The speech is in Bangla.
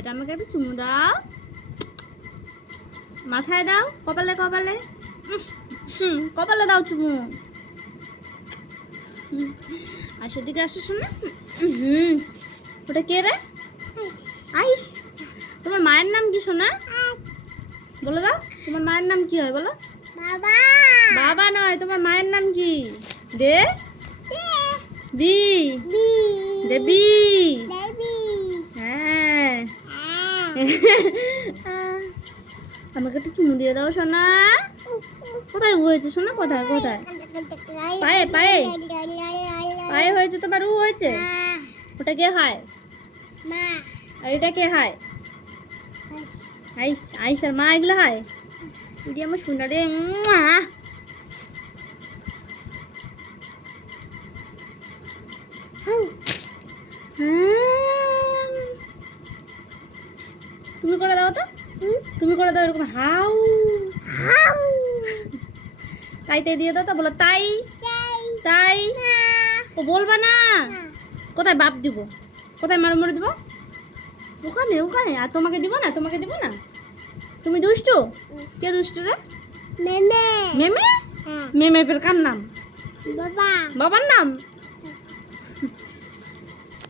বেটা আমাকে একটা চুমু দাও, মাথায় দাও, কপালে কপালে, কপালে দাও চুমু। আর সেদিকে আসো শোনা। ওটা কে রে? আইস। তোমার মায়ের নাম কি সোনা? বলে দাও, তোমার মায়ের নাম কি হয় বলো? বাবা। বাবা নয়, তোমার মায়ের নাম কি? দে বি বি। দেবী। বেবি। হ্যাঁ। আমাকে একটু চুমু দিয়ে দাও সোনা। কোথায় হয়েছে সোনা? কোথায় কোথায়? পায়ে পায়ে পায়ে হয়েছে তোমার? হয়েছে? ওটা কে হয়? মা। আর এটা কে হয়? আইস আইস আর মা এগুলো হয়? দিদি আমার সোনা রে। তুমি করে দাও তো, তুমি করে দাও এরকম হাউ হাউ। তাই তাই দিয়ে দাও তো, বলো তাই তাই। ও বলবা না? কোথায় বাপ দিব? কোথায় মারো মরে দিব? ওখানে ওখানে। আর তোমাকে দিব না? তোমাকে দিব না? তুমি দুষ্টু? কে দুষ্টু রে? মেমে। মেমে? মেমে ফের কার নাম? বাবা। বাবার নাম?